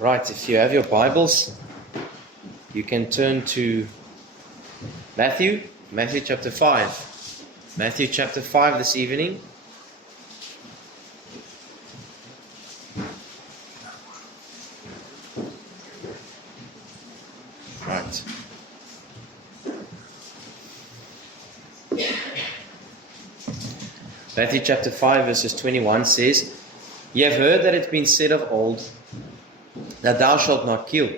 Right, if you have your Bibles, you can turn to Matthew chapter 5. Matthew chapter 5 this evening. Right. Matthew chapter 5 verses 21 says, "Ye have heard that it hath been said of old, that thou shalt not kill,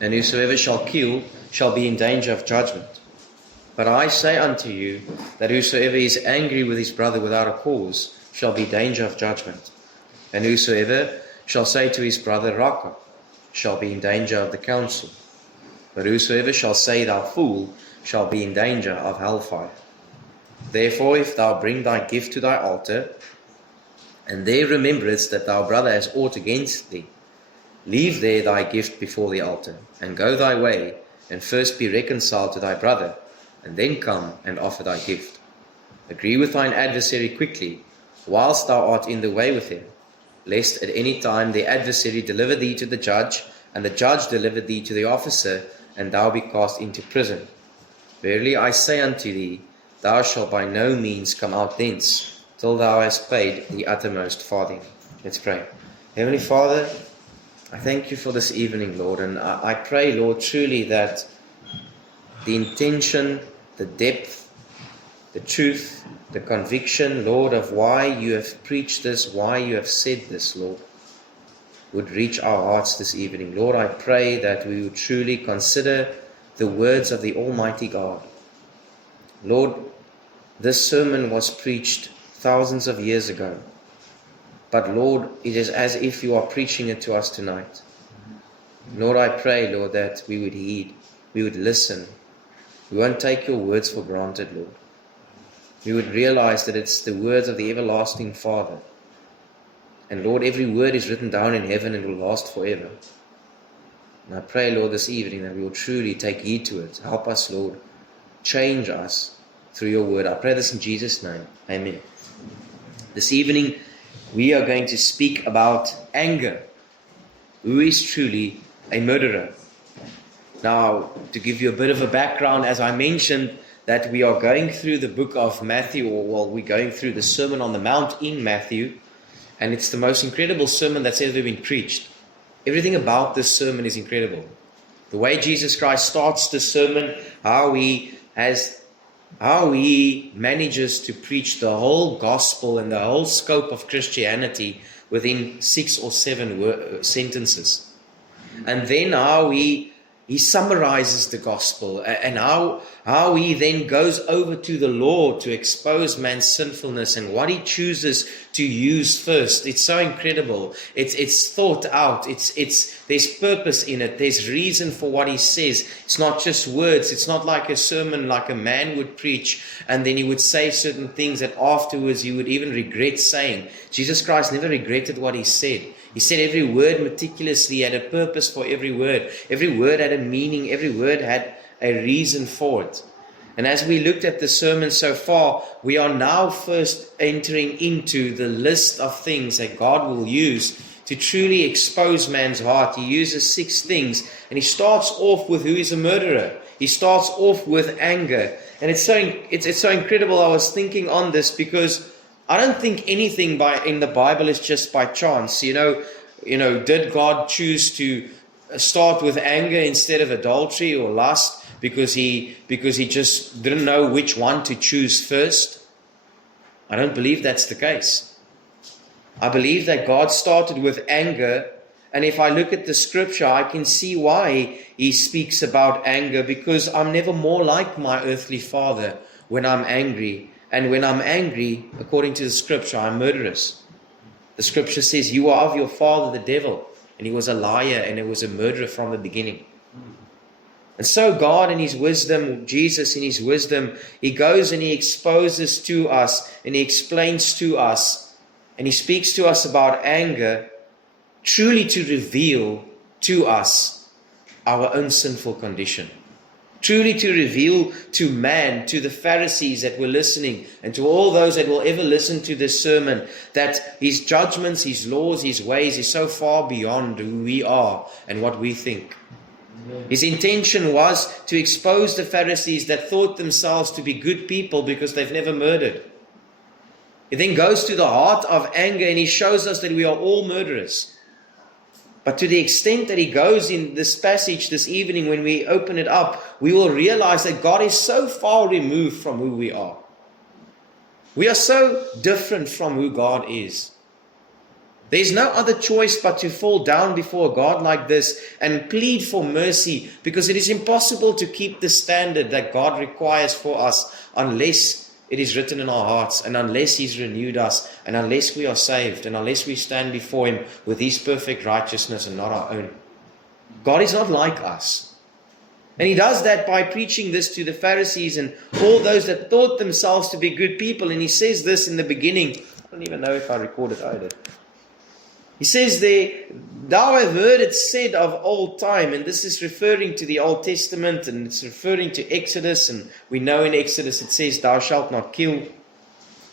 and whosoever shall kill shall be in danger of judgment. But I say unto you, that whosoever is angry with his brother without a cause shall be in danger of judgment. And whosoever shall say to his brother, Raca, shall be in danger of the council. But whosoever shall say, Thou fool, shall be in danger of hellfire. Therefore, if thou bring thy gift to thy altar, and there rememberest that thy brother has aught against thee, leave there thy gift before the altar, and go thy way, and first be reconciled to thy brother, and then come and offer thy gift. Agree with thine adversary quickly, whilst thou art in the way with him, lest at any time the adversary deliver thee to the judge, and the judge deliver thee to the officer, and thou be cast into prison. Verily I say unto thee, thou shalt by no means come out thence, till thou hast paid the uttermost farthing." Let's pray. Heavenly Father, I thank you for this evening, Lord, and I pray, Lord, truly that the intention, the depth, the truth, the conviction, Lord, of why you have preached this, why you have said this, Lord, would reach our hearts this evening. Lord, I pray that we would truly consider the words of the Almighty God. Lord, this sermon was preached thousands of years ago. But Lord, it is as if you are preaching it to us tonight. Lord, I pray, Lord, that we would heed, we would listen. We won't take your words for granted, Lord. We would realize that it's the words of the everlasting Father. And Lord, every word is written down in heaven and will last forever. And I pray, Lord, this evening that we will truly take heed to it. Help us, Lord. Change us through your word. I pray this in Jesus' name. Amen. This evening, we are going to speak about anger. Who is truly a murderer? Now, to give you a bit of a background, as I mentioned, that we are going through the book of Matthew, we're going through the Sermon on the Mount in Matthew, and it's the most incredible sermon that's ever been preached. Everything about this sermon is incredible. The way Jesus Christ starts the sermon, how he manages to preach the whole gospel and the whole scope of Christianity within 6 or 7 sentences. And then how he summarizes the gospel, and how he then goes over to the law to expose man's sinfulness and what he chooses to use first. It's so incredible. It's thought out. There's purpose in it. There's reason for what he says. It's not just words. It's not like a sermon like a man would preach and then he would say certain things that afterwards he would even regret saying. Jesus Christ never regretted what he said. He said every word meticulously. He had a purpose for every word. Every word had a meaning. Every word had a reason for it. And as we looked at the sermon so far, we are now first entering into the list of things that God will use to truly expose man's heart. He uses 6 things, and he starts off with who is a murderer. He starts off with anger. And it's so incredible. I was thinking on this because I don't think anything in the Bible is just by chance. You know, did God choose to start with anger instead of adultery or lust because he just didn't know which one to choose first? I don't believe that's the case. I believe that God started with anger, and if I look at the scripture, I can see why he speaks about anger, because I'm never more like my earthly father when I'm angry. And when I'm angry, according to the scripture, I'm murderous. The scripture says, you are of your father, the devil. And he was a liar and he was a murderer from the beginning. And so God in his wisdom, Jesus in his wisdom, he goes and he exposes to us and he explains to us and he speaks to us about anger, truly to reveal to us our own sinful condition. Truly to reveal to man, to the Pharisees that were listening, and to all those that will ever listen to this sermon, that his judgments, his laws, his ways is so far beyond who we are and what we think. His intention was to expose the Pharisees that thought themselves to be good people because they've never murdered. He then goes to the heart of anger and he shows us that we are all murderers. But to the extent that he goes in this passage this evening, when we open it up, we will realize that God is so far removed from who we are. We are so different from who God is. There is no other choice but to fall down before a God like this and plead for mercy, because it is impossible to keep the standard that God requires for us unless it is written in our hearts, and unless He's renewed us, and unless we are saved, and unless we stand before Him with His perfect righteousness and not our own. God is not like us. And He does that by preaching this to the Pharisees and all those that thought themselves to be good people. And He says this in the beginning. I don't even know if I recorded either. He says there, thou have heard it said of old time, and this is referring to the Old Testament, and it's referring to Exodus, and we know in Exodus it says, thou shalt not kill.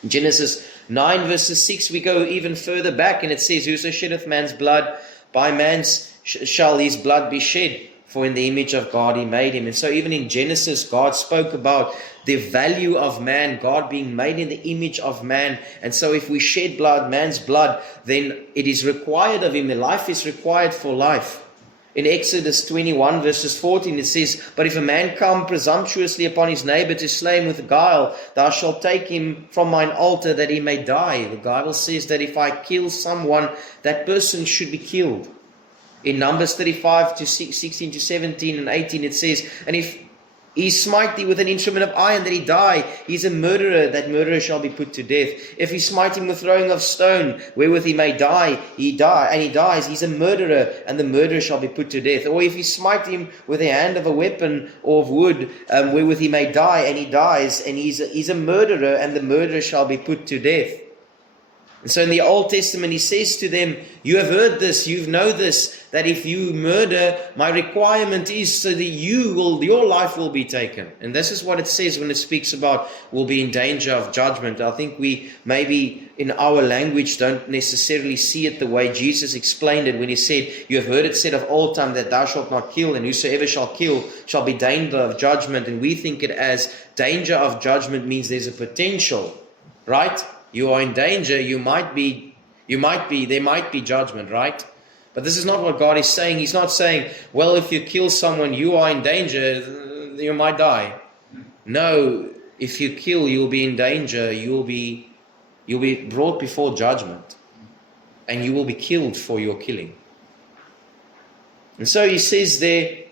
In Genesis 9 verses 6, we go even further back, and it says, whoso sheddeth man's blood, by man's shall his blood be shed, for in the image of God He made him. And so even in Genesis, God spoke about the value of man, God being made in the image of man. And so if we shed blood, man's blood, then it is required of him. The life is required for life. In Exodus 21 verses 14 it says, but if a man come presumptuously upon his neighbor to slay him with guile, thou shalt take him from mine altar that he may die. The Bible says that if I kill someone, that person should be killed. In Numbers 35 to 16 to 17 and 18 it says, and if he smite thee with an instrument of iron that he die, he is a murderer, that murderer shall be put to death. If he smite him with throwing of stone, wherewith he may die, he dies, he is a murderer, and the murderer shall be put to death. Or if he smite him with the hand of a weapon or of wood, wherewith he may die, and he dies, and he's a murderer, and the murderer shall be put to death. And so in the Old Testament, He says to them, you have heard this, you know this, that if you murder, my requirement is so that your life will be taken. And this is what it says when it speaks about will be in danger of judgment. I think we maybe in our language don't necessarily see it the way Jesus explained it when He said, you have heard it said of old time that thou shalt not kill, and whosoever shall kill shall be danger of judgment. And we think it as danger of judgment means there's a potential, right? You are in danger, there might be judgment, right? But this is not what God is saying. He's not saying, well, if you kill someone, you are in danger, you might die. No, if you kill, you'll be in danger, you'll be brought before judgment, and you will be killed for your killing. And so He says there,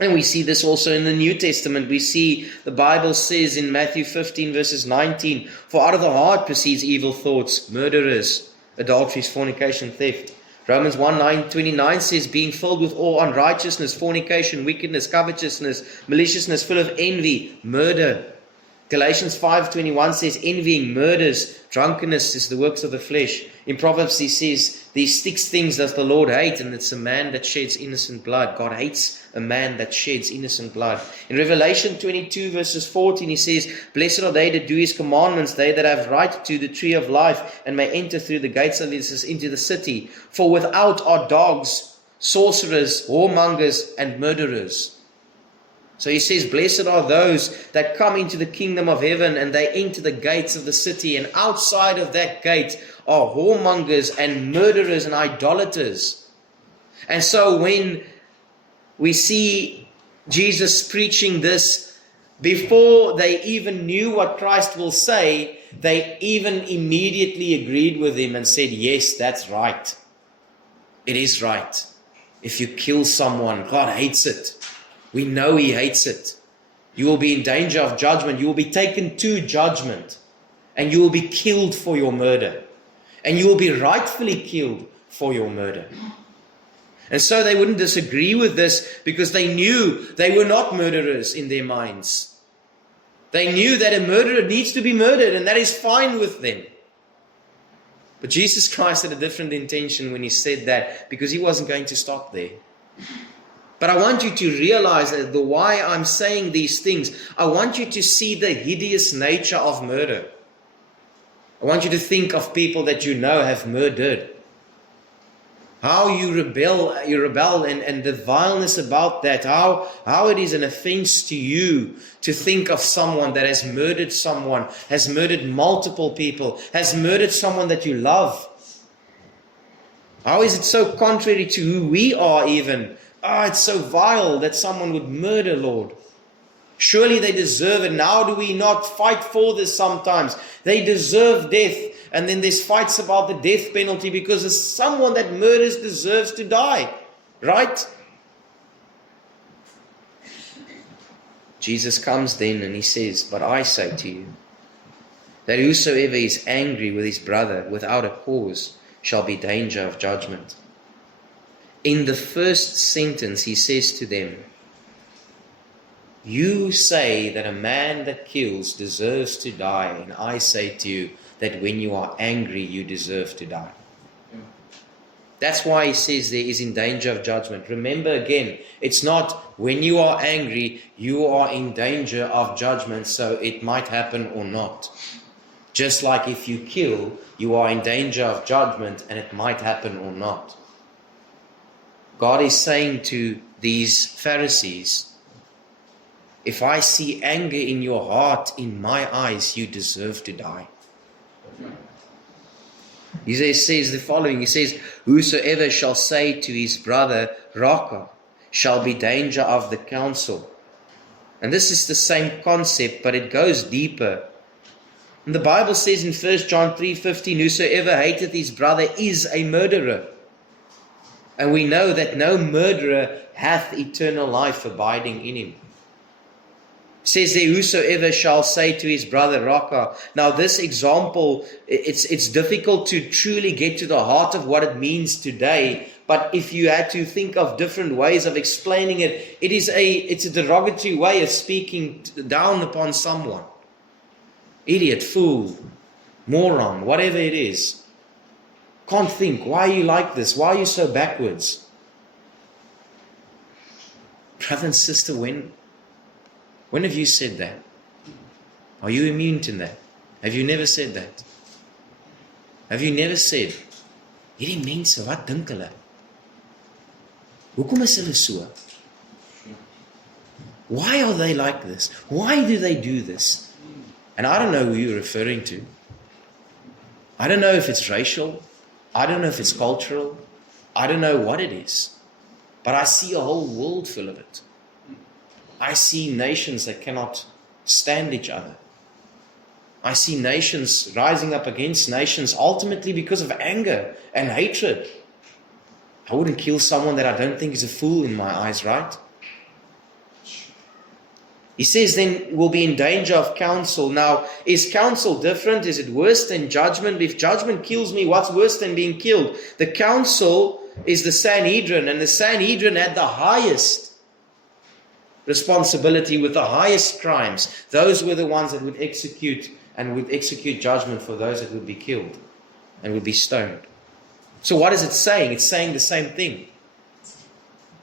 and we see this also in the New Testament. We see the Bible says in Matthew 15 verses 19, for out of the heart proceeds evil thoughts, murderers, adulteries, fornication, theft. Romans 1:29 says, being filled with all unrighteousness, fornication, wickedness, covetousness, maliciousness, full of envy, murder. Galatians 5:21 says, envying, murders, drunkenness is the works of the flesh. In Proverbs He says, these 6 things does the Lord hate, and it's a man that sheds innocent blood. God hates a man that sheds innocent blood. In Revelation 22 verses 14 He says, blessed are they that do His commandments, they that have right to the tree of life, and may enter through the gates of this into the city. For without are dogs, sorcerers, whoremongers, and murderers. So He says, blessed are those that come into the kingdom of heaven, and they enter the gates of the city, and outside of that gate are whoremongers and murderers and idolaters. And so when we see Jesus preaching this, before they even knew what Christ will say, they even immediately agreed with Him and said, yes, that's right. It is right. If you kill someone, God hates it. We know He hates it. You will be in danger of judgment. You will be taken to judgment. And you will be killed for your murder. And you will be rightfully killed for your murder. And so they wouldn't disagree with this, because they knew they were not murderers in their minds. They knew that a murderer needs to be murdered, and that is fine with them. But Jesus Christ had a different intention when He said that, because He wasn't going to stop there. But I want you to realize that the why I'm saying these things, I want you to see the hideous nature of murder. I want you to think of people that you know have murdered. How you rebel and the vileness about that, how it is an offense to you to think of someone that has murdered someone, has murdered multiple people, has murdered someone that you love. How is it so contrary to who we are even? It's so vile that someone would murder, Lord. Surely they deserve it. Now do we not fight for this sometimes? They deserve death. And then there's fights about the death penalty because someone that murders deserves to die. Right? Jesus comes then and he says, but I say to you, that whosoever is angry with his brother without a cause shall be danger of judgment. In the first sentence he says to them, you say that a man that kills deserves to die, and I say to you that when you are angry, you deserve to die. That's why he says there is in danger of judgment. Remember again, it's not when you are angry, you are in danger of judgment, so it might happen or not. Just like if you kill, you are in danger of judgment, and it might happen or not. God is saying to these Pharisees, if I see anger in your heart, in my eyes, you deserve to die. He says the following, he says, whosoever shall say to his brother, Raka, shall be danger of the council. And this is the same concept, but it goes deeper. And the Bible says in 1 John 3:15, whosoever hateth his brother is a murderer. And we know that no murderer hath eternal life abiding in him. It says there, whosoever shall say to his brother, Raka. Now this example, it's difficult to truly get to the heart of what it means today. But if you had to think of different ways of explaining it, it's a derogatory way of speaking down upon someone. Idiot, fool, moron, whatever it is. Can't think, why are you like this? Why are you so backwards? Brother and sister, when have you said that? Are you immune to that? Have you never said that? Have you never said, hierdie mense, wat dink hulle? Hoekom is hulle so? Why are they like this? Why do they do this? And I don't know who you're referring to. I don't know if it's racial. I don't know if it's cultural. I don't know what it is. But I see a whole world full of it. I see nations that cannot stand each other. I see nations rising up against nations ultimately because of anger and hatred. I wouldn't kill someone that I don't think is a fool in my eyes, right? He says then we'll be in danger of counsel. Now, is counsel different? Is it worse than judgment? If judgment kills me, what's worse than being killed? The council is the Sanhedrin, and the Sanhedrin had the highest responsibility with the highest crimes. Those were the ones that would execute judgment for those that would be killed and would be stoned. So what is it saying? It's saying the same thing.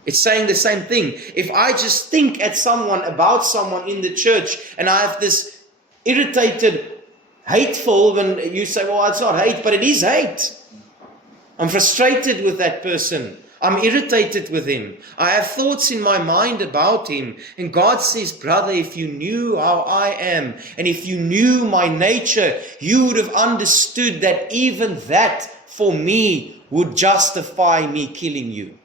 It's saying the same thing. If I just think at someone, about someone in the church, and I have this irritated, hateful, when you say, well, it's not hate, but it is hate. I'm frustrated with that person. I'm irritated with him. I have thoughts in my mind about him. And God says, brother, if you knew how I am, and if you knew my nature, you would have understood that even that for me would justify me killing you.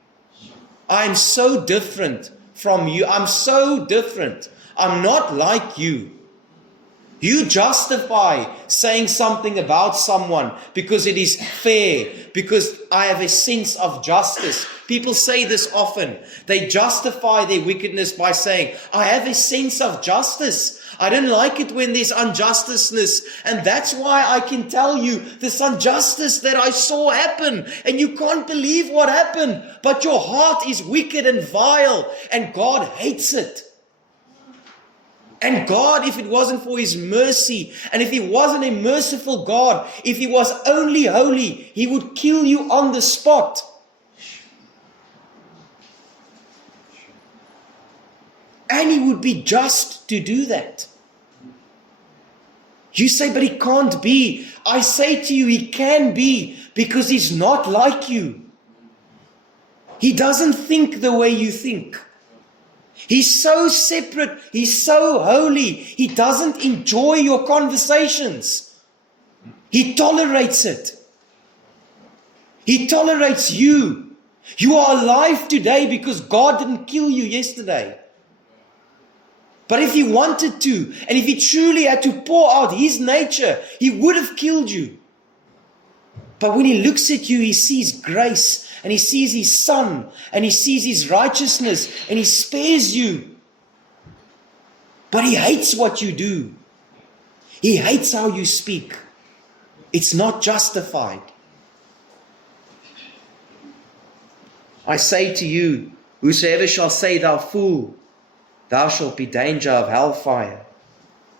I'm so different from you. I'm so different. I'm not like you. You justify saying something about someone because it is fair, because I have a sense of justice. People say this often. They justify their wickedness by saying, I have a sense of justice. I don't like it when there's injusticeness. And that's why I can tell you this injustice that I saw happen. And you can't believe what happened. But your heart is wicked and vile. And God hates it. And God, if it wasn't for His mercy, and if He wasn't a merciful God, if He was only holy, He would kill you on the spot. and He would be just to do that. You say, but He can't be. I say to you, He can be, because He's not like you. He doesn't think the way you think. He's so separate. He's so holy. He doesn't enjoy your conversations. He tolerates it. He tolerates you. You are alive today because God didn't kill you yesterday. But if He wanted to, and if He truly had to pour out His nature, He would have killed you. But when He looks at you, He sees grace, and He sees His Son, and He sees His righteousness, and He spares you. But He hates what you do. He hates how you speak. It's not justified. I say to you, whosoever shall say, thou fool, thou shalt be danger of hellfire.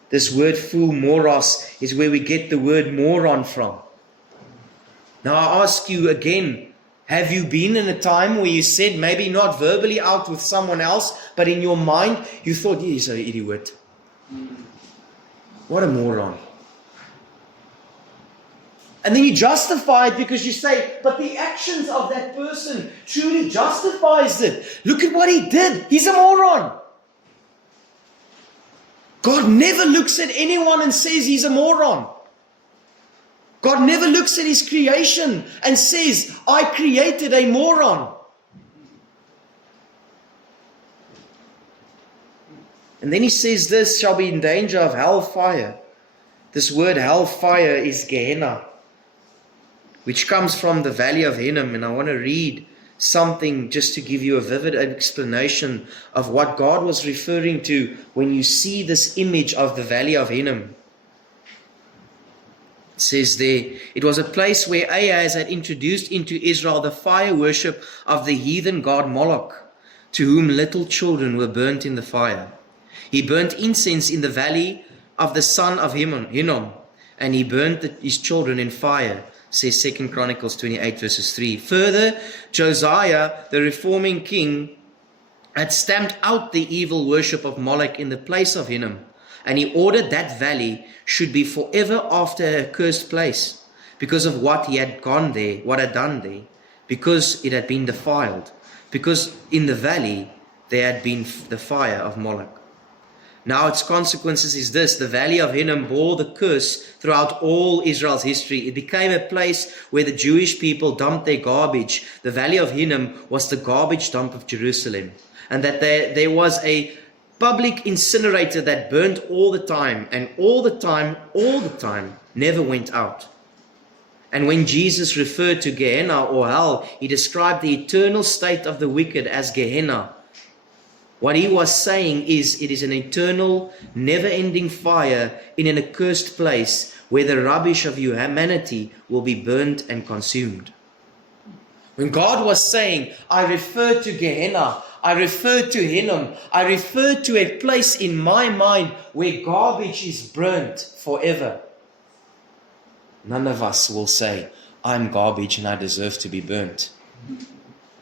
This word fool, moros, is where we get the word moron from. Now I ask you again, have you been in a time where you said, maybe not verbally out with someone else, but in your mind, you thought, he's an idiot. What a moron. And then you justify it because you say, but the actions of that person truly justifies it. Look at what he did. He's a moron. God never looks at anyone and says he's a moron. God never looks at His creation and says, I created a moron. And then He says, this shall be in danger of hellfire. This word hellfire is Gehenna, which comes from the valley of Hinnom. And I want to read something just to give you a vivid explanation of what God was referring to when you see this image of the valley of Hinnom. It says there, it was a place where Ahaz had introduced into Israel the fire worship of the heathen god Moloch, to whom little children were burnt in the fire. He burnt incense in the valley of the son of Hinnom, and he burnt his children in fire, says 2 Chronicles 28 verses 3. Further, Josiah, the reforming king, had stamped out the evil worship of Moloch in the place of Hinnom, and he ordered that valley should be forever after a cursed place, because of what he had done there, because it had been defiled, because in the valley there had been the fire of Moloch. Now its consequences is this: the valley of Hinnom bore the curse throughout all Israel's history. It became a place where the Jewish people dumped their garbage. The valley of Hinnom was the garbage dump of Jerusalem, and that there was a public incinerator that burnt all the time, and all the time, never went out. And when Jesus referred to Gehenna or hell, He described the eternal state of the wicked as Gehenna. What He was saying is, it is an eternal, never-ending fire in an accursed place where the rubbish of humanity will be burnt and consumed. When God was saying, I refer to Gehenna, I refer to Hinnom, I refer to a place in my mind where garbage is burnt forever. None of us will say, I'm garbage and I deserve to be burnt.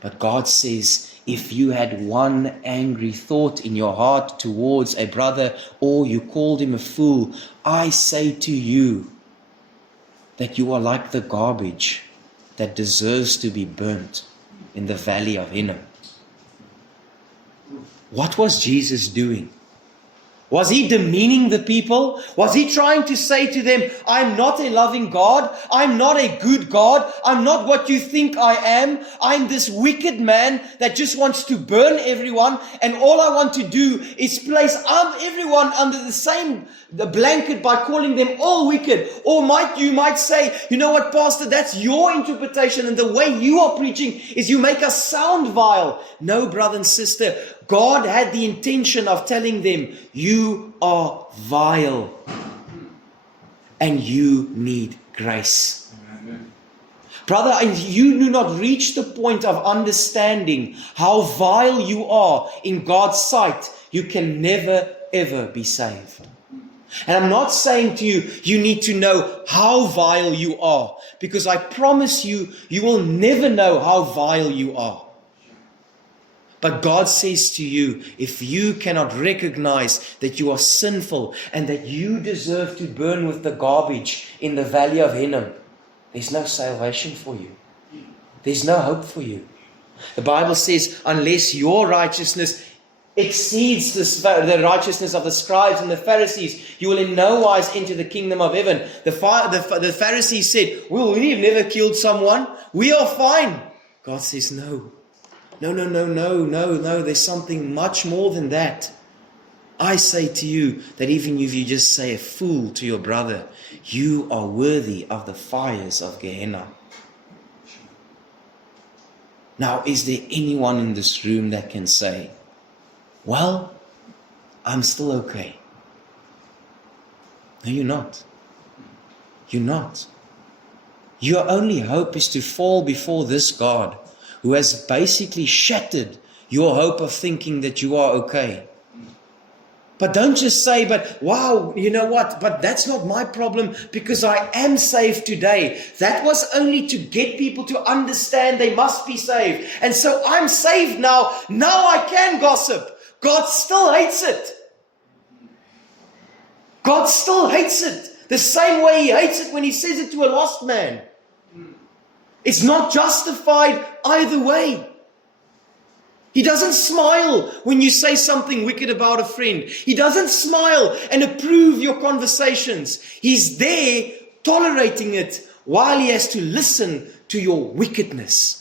But God says, if you had one angry thought in your heart towards a brother, or you called him a fool, I say to you that you are like the garbage that deserves to be burnt in the valley of Hinnom. What was Jesus doing? Was He demeaning the people? Was He trying to say to them, I'm not a loving God. I'm not a good God. I'm not what you think I am. I'm this wicked man that just wants to burn everyone. And all I want to do is place everyone under the blanket by calling them all wicked. Or you might say, you know what, Pastor, that's your interpretation. And the way you are preaching is you make us sound vile. No, brother and sister. God had the intention of telling them, you are vile and you need grace. Amen. Brother, and you do not reach the point of understanding how vile you are in God's sight, you can never ever be saved. And I'm not saying to you, you need to know how vile you are, because I promise you, you will never know how vile you are. But God says to you, if you cannot recognize that you are sinful and that you deserve to burn with the garbage in the valley of Hinnom, there's no salvation for you. There's no hope for you. The Bible says, unless your righteousness exceeds the righteousness of the scribes and the Pharisees, you will in no wise enter the kingdom of heaven. The Pharisees said, well, we've never killed someone. We are fine. God says, no. No. There's something much more than that. I say to you that even if you just say a fool to your brother, you are worthy of the fires of Gehenna. Now, is there anyone in this room that can say, well, I'm still okay? No, you're not. You're not. Your only hope is to fall before this God who has basically shattered your hope of thinking that you are okay. But don't just say, but wow, you know what? But that's not my problem because I am saved today. That was only to get people to understand they must be saved. And so I'm saved now. Now I can gossip. God still hates it. God still hates it. The same way He hates it when He says it to a lost man. It's not justified either way. He doesn't smile when you say something wicked about a friend. He doesn't smile and approve your conversations. He's there tolerating it while He has to listen to your wickedness.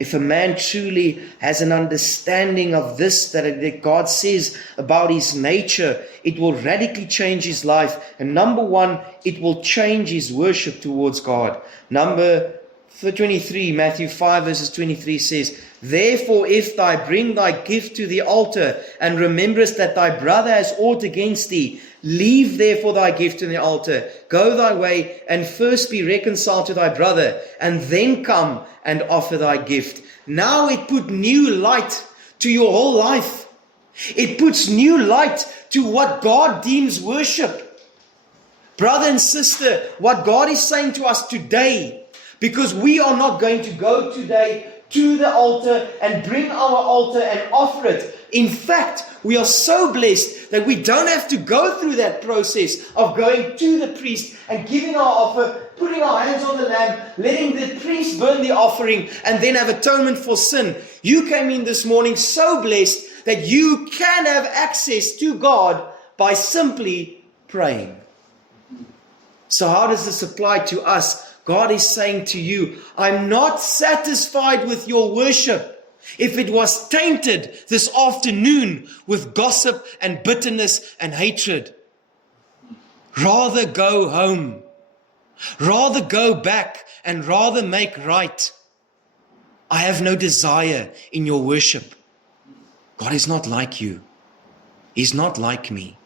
If a man truly has an understanding of this, that God says about His nature, it will radically change his life. And number one, it will change his worship towards God. Number 23, Matthew 5 verses 23 says, therefore, if thou bring thy gift to the altar, and rememberest that thy brother has aught against thee, leave therefore thy gift on the altar, go thy way, and first be reconciled to thy brother, and then come and offer thy gift. Now it put new light to your whole life. It puts new light to what God deems worship. Brother and sister, what God is saying to us today, because we are not going to go today to the altar and bring our altar and offer it. In fact, we are so blessed that we don't have to go through that process of going to the priest and giving our offer, putting our hands on the lamb, letting the priest burn the offering, and then have atonement for sin. You came in this morning so blessed that you can have access to God by simply praying. So how does this apply to us? God is saying to you, I'm not satisfied with your worship if it was tainted this afternoon with gossip and bitterness and hatred. Rather go home. Rather go back and rather make right. I have no desire in your worship. God is not like you. He's not like me.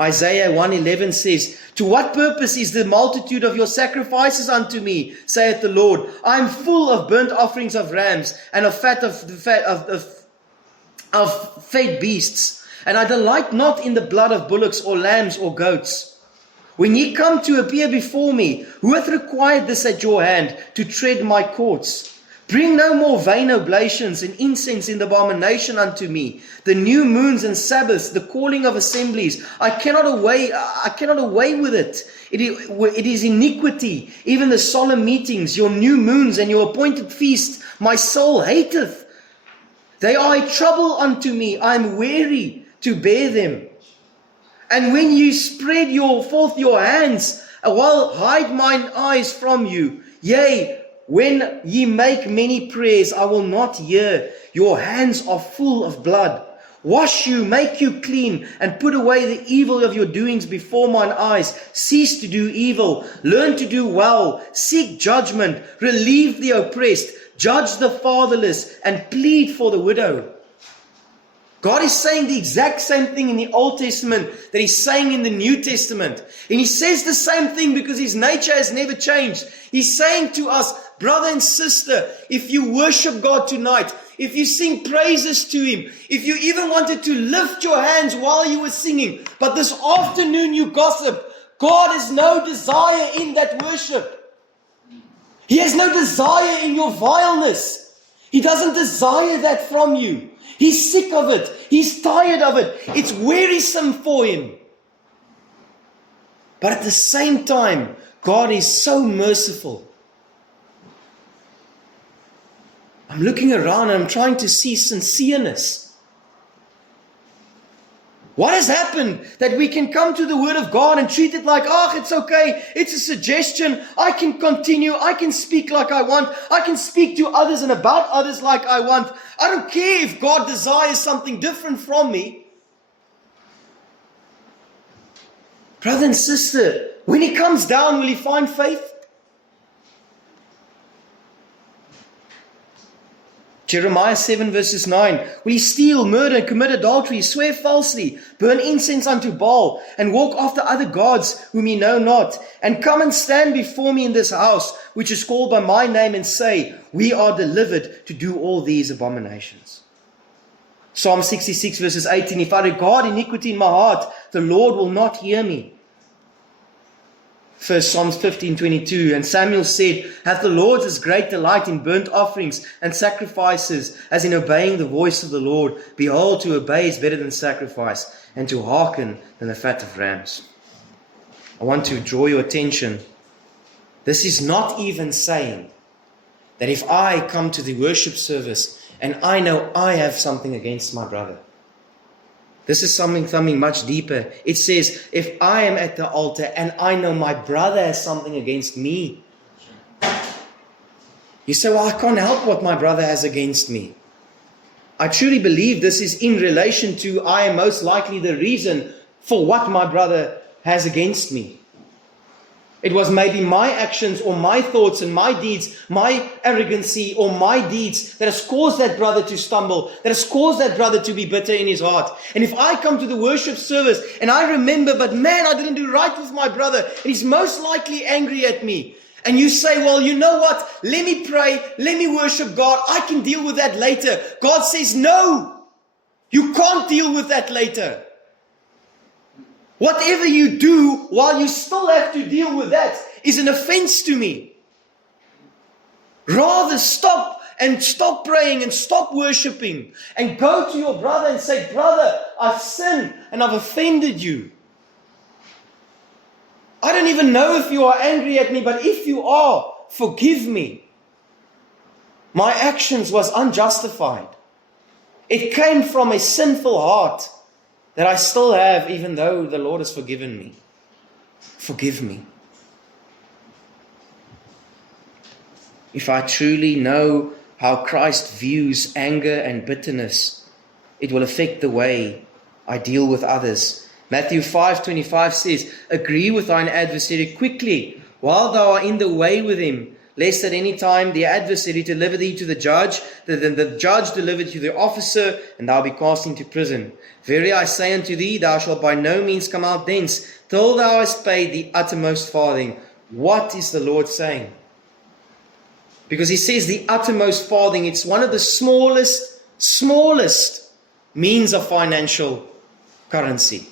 Isaiah 1:11 says, to what purpose is the multitude of your sacrifices unto me, saith the Lord? I am full of burnt offerings of rams and of fat of fed beasts, and I delight not in the blood of bullocks or lambs or goats. When ye come to appear before me, who hath required this at your hand to tread my courts? Bring no more vain oblations and incense in the abomination unto me. The new moons and Sabbaths, the calling of assemblies, I cannot away with it. It is iniquity, even the solemn meetings, your new moons and your appointed feasts, my soul hateth. They are a trouble unto me, I am weary to bear them. And when you spread forth your hands, while hide mine eyes from you, yea, when ye make many prayers, I will not hear. Your hands are full of blood. Wash you, make you clean, and put away the evil of your doings before mine eyes. Cease to do evil. Learn to do well. Seek judgment. Relieve the oppressed. Judge the fatherless, and plead for the widow. God is saying the exact same thing in the Old Testament that He's saying in the New Testament. And He says the same thing because His nature has never changed. He's saying to us, brother and sister, if you worship God tonight, if you sing praises to Him, if you even wanted to lift your hands while you were singing, but this afternoon you gossip, God has no desire in that worship. He has no desire in your vileness. He doesn't desire that from you. He's sick of it. He's tired of it. It's wearisome for him. But at the same time, God is so merciful. I'm looking around and I'm trying to see sincereness. What has happened that we can come to the Word of God and treat it like, it's okay, it's a suggestion, I can continue, I can speak like I want, I can speak to others and about others like I want. I don't care if God desires something different from me. Brother and sister, when He comes down, will He find faith? Jeremiah 7 verses 9. Will he steal, murder, commit adultery, swear falsely, burn incense unto Baal, and walk after other gods whom ye know not, and come and stand before me in this house, which is called by my name, and say, we are delivered to do all these abominations? Psalm 66 verses 18. If I regard iniquity in my heart, the Lord will not hear me. First Psalms 15:22. And Samuel said, hath the Lord as great delight in burnt offerings and sacrifices as in obeying the voice of the Lord? Behold, to obey is better than sacrifice, and to hearken than the fat of rams. I want to draw your attention. This is not even saying that if I come to the worship service and I know I have something against my brother. This is something much deeper. It says, if I am at the altar and I know my brother has something against me. You say, well, I can't help what my brother has against me. I truly believe this is in relation to I am most likely the reason for what my brother has against me. It was maybe my actions or my thoughts and my deeds, my arrogancy or my deeds that has caused that brother to stumble, that has caused that brother to be bitter in his heart. And if I come to the worship service and I remember, but man, I didn't do right with my brother, and he's most likely angry at me. And you say, well, you know what? Let me pray. Let me worship God. I can deal with that later. God says, no, you can't deal with that later. Whatever you do while you still have to deal with that is an offense to me. Rather stop praying and stop worshiping and go to your brother and say, brother, I've sinned and I've offended you. I don't even know if you are angry at me, but if you are, forgive me. My actions was unjustified. It came from a sinful heart that I still have, even though the Lord has forgiven me. Forgive me. If I truly know how Christ views anger and bitterness, it will affect the way I deal with others. Matthew 5:25 says, agree with thine adversary quickly, while thou art in the way with him, lest at any time the adversary deliver thee to the judge, then the judge deliver thee to the officer, and thou be cast into prison. Verily I say unto thee, thou shalt by no means come out thence, till thou hast paid the uttermost farthing. What is the Lord saying? Because He says the uttermost farthing, it's one of the smallest means of financial currency.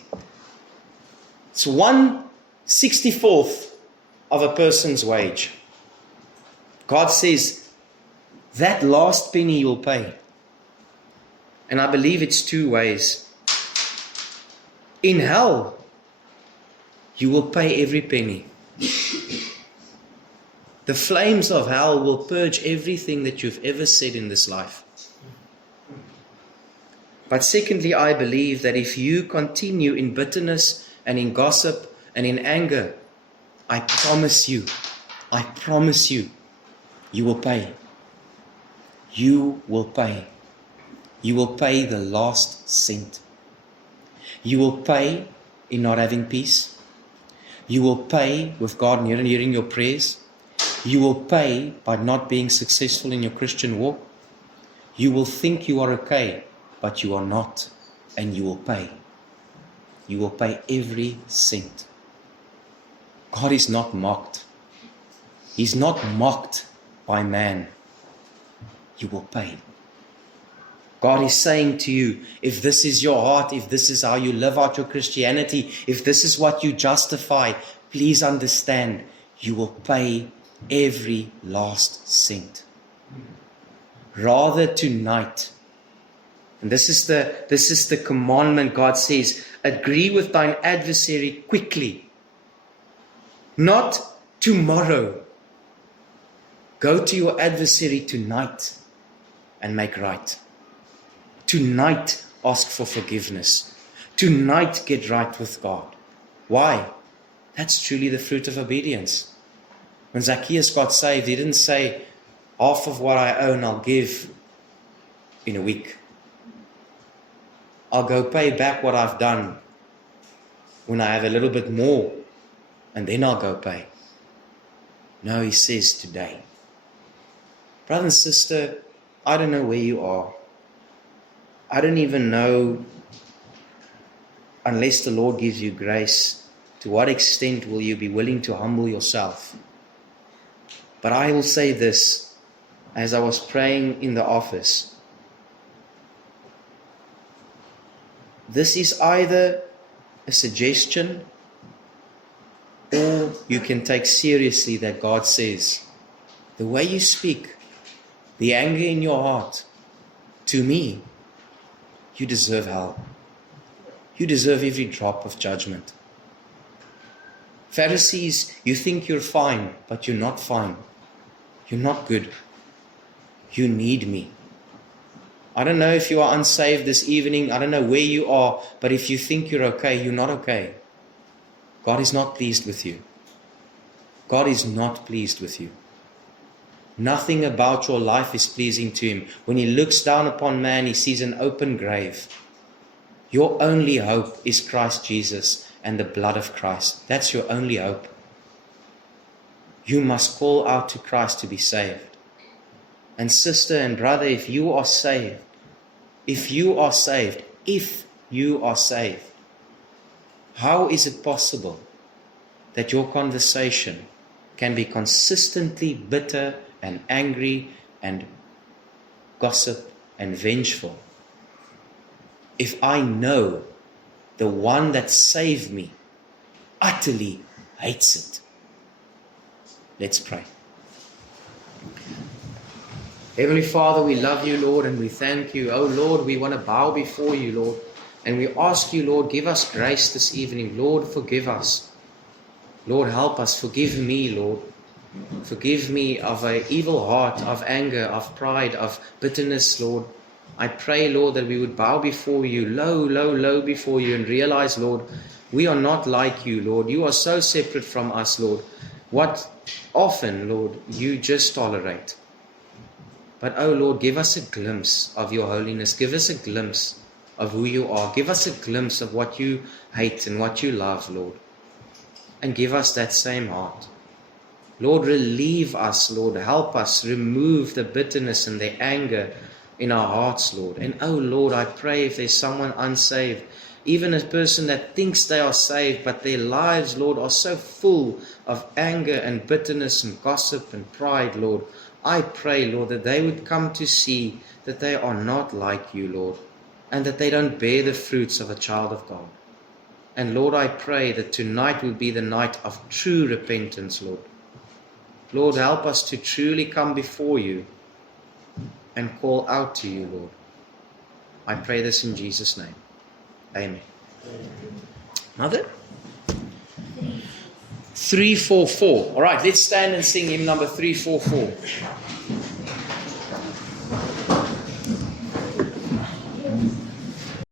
It's 1/64 of a person's wage. God says, that last penny you'll pay. And I believe it's two ways. In hell, you will pay every penny. The flames of hell will purge everything that you've ever said in this life. But secondly, I believe that if you continue in bitterness and in gossip and in anger, I promise you, you will pay. You will pay. You will pay the last cent. You will pay in not having peace. You will pay with God not hearing your prayers. You will pay by not being successful in your Christian walk. You will think you are okay, but you are not. And you will pay. You will pay every cent. God is not mocked. He's not mocked by man. You will pay. God is saying to you, if this is your heart, if this is how you live out your Christianity, if this is what you justify, please understand, you will pay Every last cent. Rather tonight. And this is the commandment. God says, agree with thine adversary quickly, not tomorrow. Go to your adversary tonight and make right. Tonight, ask for forgiveness. Tonight, get right with God. Why? That's truly the fruit of obedience. When Zacchaeus got saved, he didn't say, half of what I own I'll give in a week. I'll go pay back what I've done when I have a little bit more, and then I'll go pay. No, he says today. Brother and sister, I don't know where you are. I don't even know, unless the Lord gives you grace, to what extent will you be willing to humble yourself. But I will say this, as I was praying in the office, this is either a suggestion, or you can take seriously that God says, the way you speak, the anger in your heart, to me, you deserve hell. You deserve every drop of judgment. Pharisees, you think you're fine, but you're not fine. You're not good. You need me. I don't know if you are unsaved this evening. I don't know where you are, but if you think you're okay, you're not okay. God is not pleased with you. God is not pleased with you. Nothing about your life is pleasing to Him. When He looks down upon man, He sees an open grave. Your only hope is Christ Jesus and the blood of Christ. That's your only hope. You must call out to Christ to be saved. And sister and brother, if you are saved, how is it possible that your conversation can be consistently bitter and angry and gossip and vengeful if I know the one that saved me utterly hates it? Let's pray. Heavenly Father, we love you, Lord, and we thank you. Oh, Lord, we want to bow before you, Lord, and we ask you, Lord, give us grace this evening. Lord, forgive us. Lord, help us. Forgive me, Lord. Forgive me of an evil heart, of anger, of pride, of bitterness, Lord. I pray, Lord, that we would bow before you, low before you, and realize, Lord, we are not like you, Lord. You are so separate from us, Lord. What often, Lord, you just tolerate. But, oh, Lord, give us a glimpse of your holiness. Give us a glimpse of who you are. Give us a glimpse of what you hate and what you love, Lord. And give us that same heart. Lord, relieve us, Lord. Help us remove the bitterness and the anger in our hearts, Lord. And oh, Lord, I pray if there's someone unsaved, even a person that thinks they are saved, but their lives, Lord, are so full of anger and bitterness and gossip and pride, Lord, I pray, Lord, that they would come to see that they are not like you, Lord, and that they don't bear the fruits of a child of God. And Lord, I pray that tonight will be the night of true repentance, Lord. Lord, help us to truly come before you and call out to you, Lord. I pray this in Jesus' name. Amen. Mother? 344. All right, let's stand and sing hymn number 344.